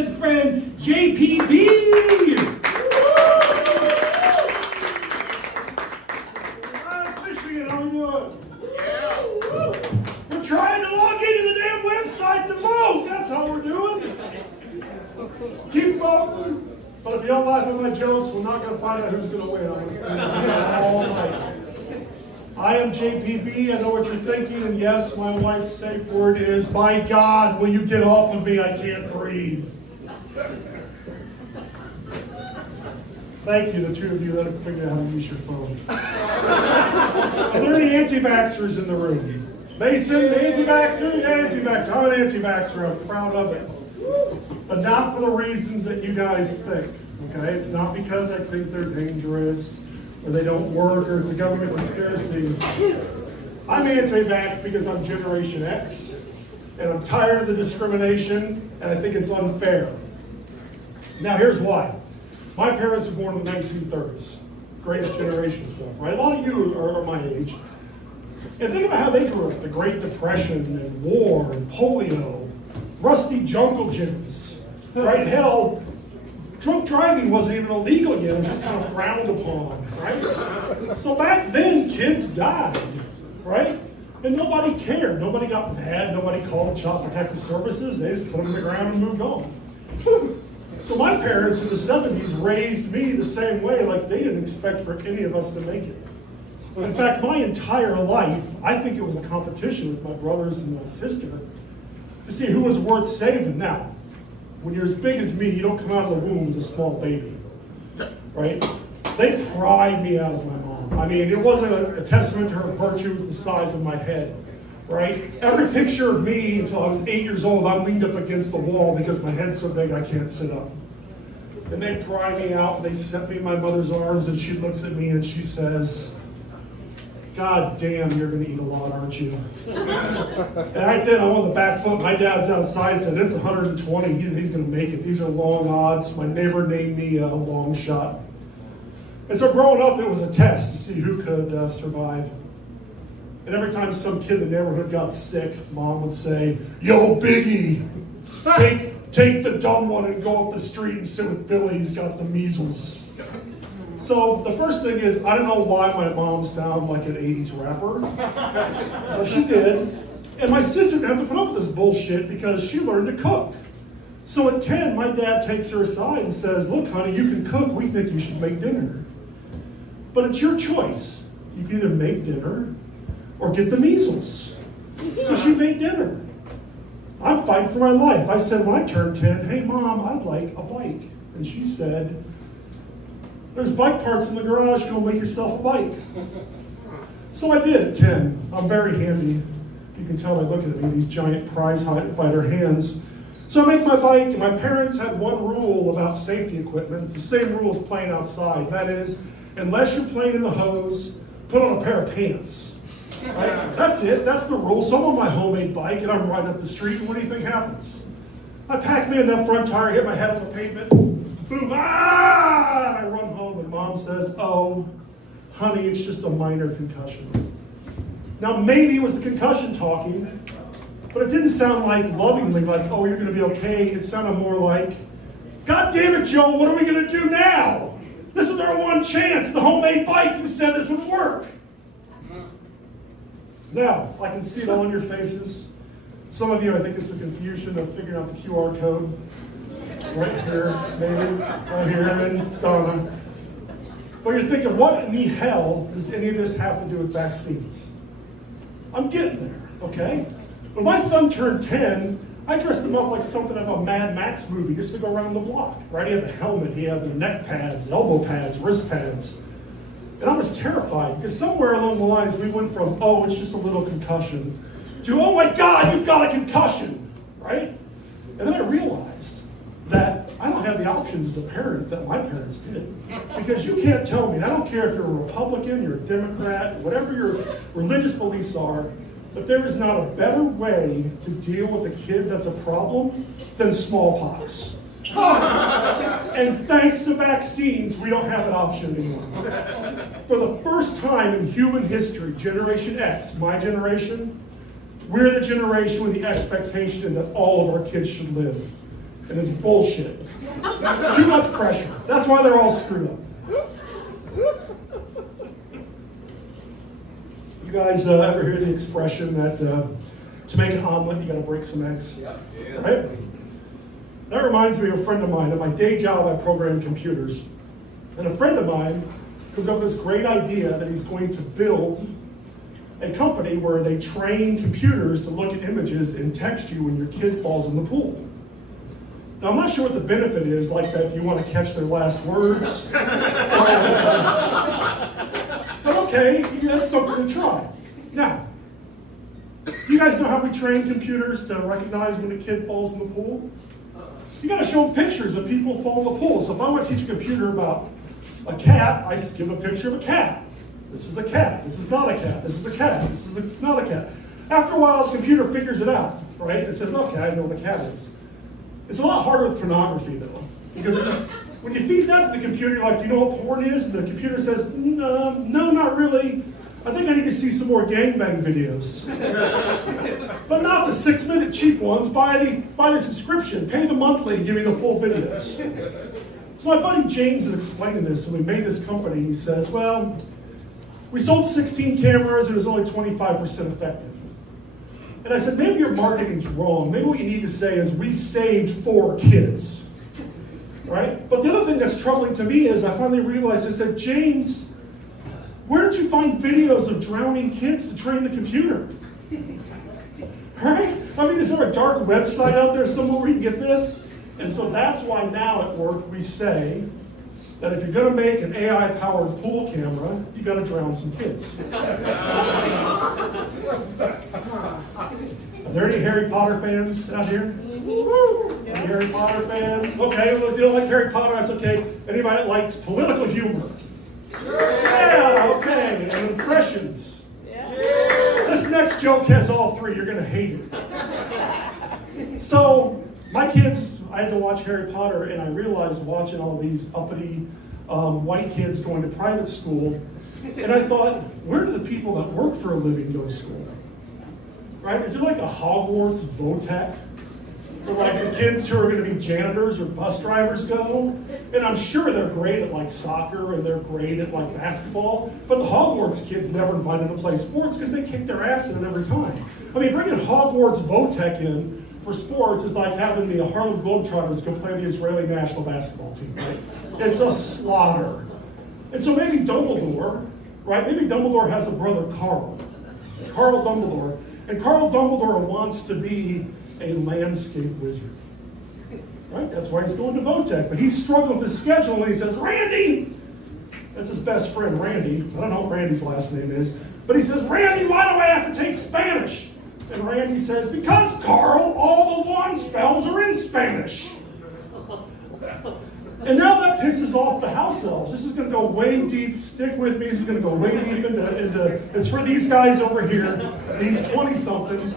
good friend, JPB. Michigan, how we doing? Yeah. We're trying to log into the damn website to vote. That's how we're doing. Keep voting. But if you don't laugh at my jokes, we're not going to find out who's going to win. I'm going to stay here all night. I am JPB. I know what you're thinking, and yes, my wife's safe word is, "My God, will you get off of me? I can't breathe." Thank you, the two of you that have figured out how to use your phone. Are there any anti-vaxxers in the room? Mason, anti-vaxxer? Anti-vaxxer. I'm an anti-vaxxer. I'm proud of it. But not for the reasons that you guys think, okay? It's not because I think they're dangerous, or they don't work, or it's a government conspiracy. I'm anti-vax because I'm Generation X, and I'm tired of the discrimination, and I think it's unfair. Now here's why. My parents were born in the 1930s. Greatest generation stuff, right? A lot of you are my age. And think about how they grew up. The Great Depression, and war, and polio, rusty jungle gyms, right? Hell, drunk driving wasn't even illegal yet. It was just kind of frowned upon, right? So back then, kids died, right? And nobody cared. Nobody got mad. Nobody called Child Protective Services. They just put them in the ground and moved on. So my parents in the 70s raised me the same way, like they didn't expect for any of us to make it. In fact, my entire life, I think it was a competition with my brothers and my sister to see who was worth saving. Now, when you're as big as me, you don't come out of the womb as a small baby, right? They pried me out of my mom. I mean, it wasn't a testament to her virtue, it was the size of my head, right? Every picture of me until I was 8 years old, I'm leaned up against the wall because my head's so big I can't sit up. And they pry me out, and they set me in my mother's arms, and she looks at me and she says, "God damn, you're gonna eat a lot, aren't you?" And right then, I'm on the back foot. My dad's outside, said, "It's 120, he's gonna make it. These are long odds." My neighbor named me a long shot. And so growing up, it was a test to see who could survive. And every time some kid in the neighborhood got sick, Mom would say, "Yo, Biggie, take the dumb one and go up the street and sit with Billy, he's got the measles." So the first thing is, I don't know why my mom sounded like an 80s rapper, but she did. And my sister didn't have to put up with this bullshit because she learned to cook. So at 10, my dad takes her aside and says, "Look, honey, you can cook. We think you should make dinner. But it's your choice. You can either make dinner or get the measles." So she made dinner. I'm fighting for my life. I said when I turned 10, "Hey, Mom, I'd like a bike." And she said, "There's bike parts in the garage, go make yourself a bike." So I did at 10. I'm very handy. You can tell by looking at me, these giant prize fighter hands. So I make my bike, and my parents had one rule about safety equipment. It's the same rule as playing outside. That is, unless you're playing in the hose, put on a pair of pants. Right? That's it, that's the rule. So I'm on my homemade bike, and I'm riding up the street, and what do you think happens? I pack me in that front tire, hit my head on the pavement, boom, ah! And I run home, and Mom says, "Oh, honey, it's just a minor concussion." Now, maybe it was the concussion talking, but it didn't sound like lovingly, like, "Oh, you're gonna be okay." It sounded more like, "God damn it, Joe, what are we gonna do now? This is our one chance, the homemade bike, you said this would work." Now, I can see it all on your faces. Some of you, I think it's the confusion of figuring out the QR code. Right here, maybe, right here, and Donna. But you're thinking, what in the hell does any of this have to do with vaccines? I'm getting there, okay? When my son turned 10, I dressed him up like something of a Mad Max movie just to go around the block, right? He had the helmet, he had the neck pads, elbow pads, wrist pads. And I was terrified because somewhere along the lines we went from, "Oh, it's just a little concussion," to, "Oh my God, you've got a concussion," right? And then I realized that I don't have the options as a parent that my parents did. Because you can't tell me, and I don't care if you're a Republican, you're a Democrat, whatever your religious beliefs are, but there is not a better way to deal with a kid that's a problem than smallpox. And thanks to vaccines, we don't have an option anymore. For the first time in human history, Generation X, my generation, we're the generation where the expectation is that all of our kids should live. And it's bullshit. It's too much pressure. That's why they're all screwed up. You guys ever hear the expression that to make an omelet, you gotta break some eggs? Yeah. Right? That reminds me of a friend of mine. At my day job, I program computers. And a friend of mine comes up with this great idea that he's going to build a company where they train computers to look at images and text you when your kid falls in the pool. Now, I'm not sure what the benefit is, like that if you want to catch their last words. But okay, that's something to try. Now, do you guys know how we train computers to recognize when a kid falls in the pool? You got to show them pictures of people fall in the pool. So if I want to teach a computer about a cat, I give a picture of a cat. This is a cat. This is not a cat. This is a cat. This is not a cat. After a while, the computer figures it out, right? It says, okay, I know what a cat is. It's a lot harder with pornography, though. Because when you feed that to the computer, you're like, do you know what porn is? And the computer says, no, not really. I think I need to see some more gangbang videos. But not the 6-minute cheap ones. Buy the subscription. Pay the monthly and give me the full videos. So my buddy James is explaining this, and we made this company. He says, well, we sold 16 cameras, and it was only 25% effective. And I said, maybe your marketing's wrong. Maybe what you need to say is, we saved 4 kids. Right? But the other thing that's troubling to me is I finally realized, I said, James, where did you find videos of drowning kids to train the computer? Right? I mean, is there a dark website out there somewhere where you can get this? And so that's why now at work we say that if you're going to make an AI-powered pool camera, you got to drown some kids. Are there any Harry Potter fans out here? Any Harry Potter fans? Okay, well, if you don't like Harry Potter, that's okay. Anybody that likes political humor? Yeah, okay. And impressions. This next joke has all 3. You're going to hate it. So, my kids, I had to watch Harry Potter, and I realized watching all these uppity white kids going to private school, and I thought, where do the people that work for a living go to school? Right? Is it like a Hogwarts Votech? Where like the kids who are going to be janitors or bus drivers go? And I'm sure they're great at like soccer and they're great at like basketball, but the Hogwarts kids never invited to play sports because they kick their ass in it every time. I mean, bringing Hogwarts Votech in for sports is like having the Harlem Globetrotters go play the Israeli national basketball team, right? It's a slaughter. And so maybe Dumbledore, right? Maybe Dumbledore has a brother, Carl Dumbledore, and Carl Dumbledore wants to be a landscape wizard, right? That's why he's going to Votech, but he's struggling with his schedule, and he says, Randy, that's his best friend, Randy. I don't know what Randy's last name is, but he says, Randy, why do I have to take Spanish? And Randy says, because, Carl, all the lawn spells are in Spanish. And now that pisses off the house elves. This is going to go way deep. Stick with me. This is going to go way deep into it's for these guys over here, these 20-somethings.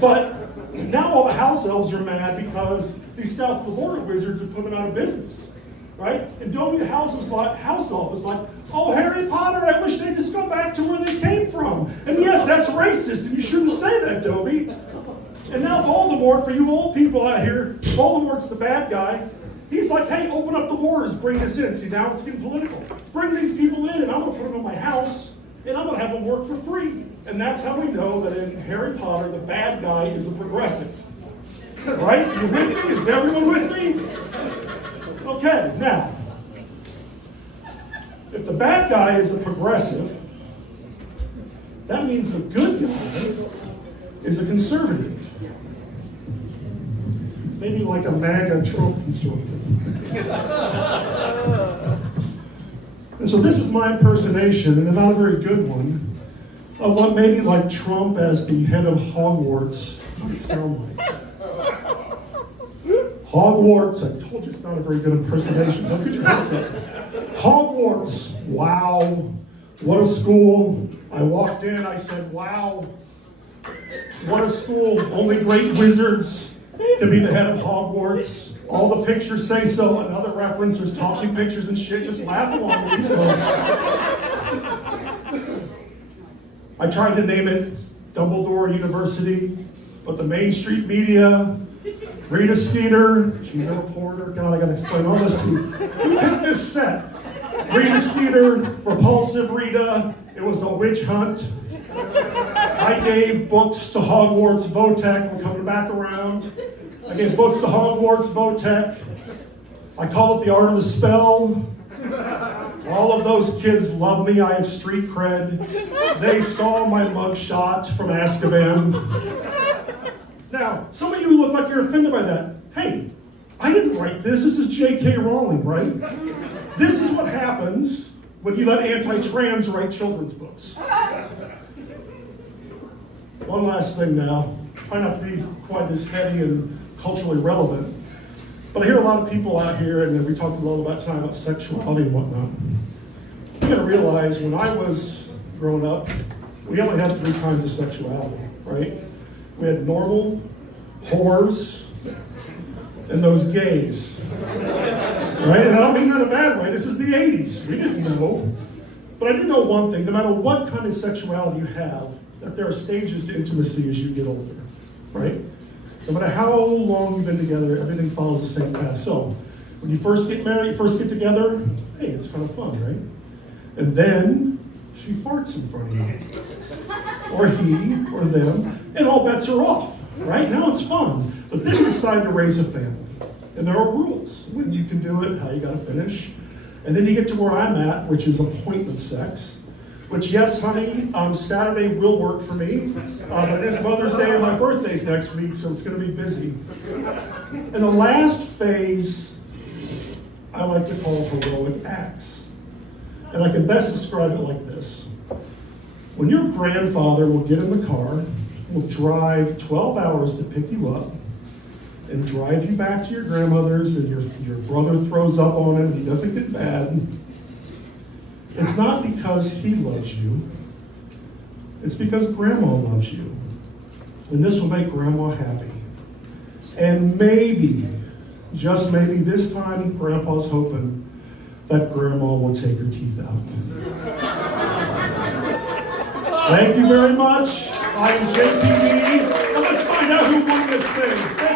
But now all the house elves are mad because these south of the border wizards have put them out of business. Right? And Dobie the house elf is like, oh, Harry Potter, I wish they'd just go back to where they came from. And yes, that's racist, and you shouldn't say that, Dobie. And now Voldemort, for you old people out here, Voldemort's the bad guy. He's like, hey, open up the borders, bring us in. See, now it's getting political. Bring these people in, and I'm going to put them in my house, and I'm going to have them work for free. And that's how we know that in Harry Potter, the bad guy is a progressive. Right? You with me? Is everyone with me? Okay, now, if the bad guy is a progressive, that means the good guy is a conservative. Maybe like a MAGA Trump conservative. And so this is my impersonation, and not a very good one, of what maybe like Trump as the head of Hogwarts might sound like. Hogwarts, I told you it's not a very good impersonation. Don't get your hopes up. Hogwarts, wow, what a school. I walked in, I said, wow, what a school. Only great wizards can be the head of Hogwarts. All the pictures say so. Another reference, there's talking pictures and shit. Just laugh along with me. I tried to name it Dumbledore University, but the Main Street media Rita Skeeter, she's a reporter. God, I gotta explain all this to you. Who picked this set? Rita Skeeter, Repulsive Rita. It was a witch hunt. I gave books to Hogwarts Votech. We're coming back around. I gave books to Hogwarts Votech. I call it the art of the spell. All of those kids love me. I have street cred. They saw my mugshot from Azkaban. Now, some of you look like you're offended by that. Hey, I didn't write this. This is J.K. Rowling, right? This is what happens when you let anti-trans write children's books. One last thing now. Try not to be quite as heavy and culturally relevant. But I hear a lot of people out here, and we talked a little about tonight about sexuality and whatnot. You gotta realize when I was growing up, we only had 3 kinds of sexuality, right? We had normal, whores, and those gays. Right? And I don't mean that in a bad way. This is the 80s. We didn't know. But I do know one thing. No matter what kind of sexuality you have, that there are stages to intimacy as you get older. Right? No matter how long you've been together, everything follows the same path. So, when you first get married, first get together, hey, it's kind of fun, right? And then she farts in front of you. Or he, or them, and all bets are off, right? Now it's fun. But then you decide to raise a family. And there are rules. When you can do it, how you gotta finish. And then you get to where I'm at, which is appointment sex. Which, yes, honey, Saturday will work for me. But it is Mother's Day and my birthday's next week, so it's gonna be busy. And the last phase, I like to call heroic acts. And I can best describe it like this. When your grandfather will get in the car, will drive 12 hours to pick you up, and drive you back to your grandmother's, and your brother throws up on him, and he doesn't get mad, it's not because he loves you, it's because grandma loves you. And this will make grandma happy. And maybe, just maybe this time, grandpa's hoping that grandma will take her teeth out. Thank you very much. I am JPD, and let's find out who won this thing.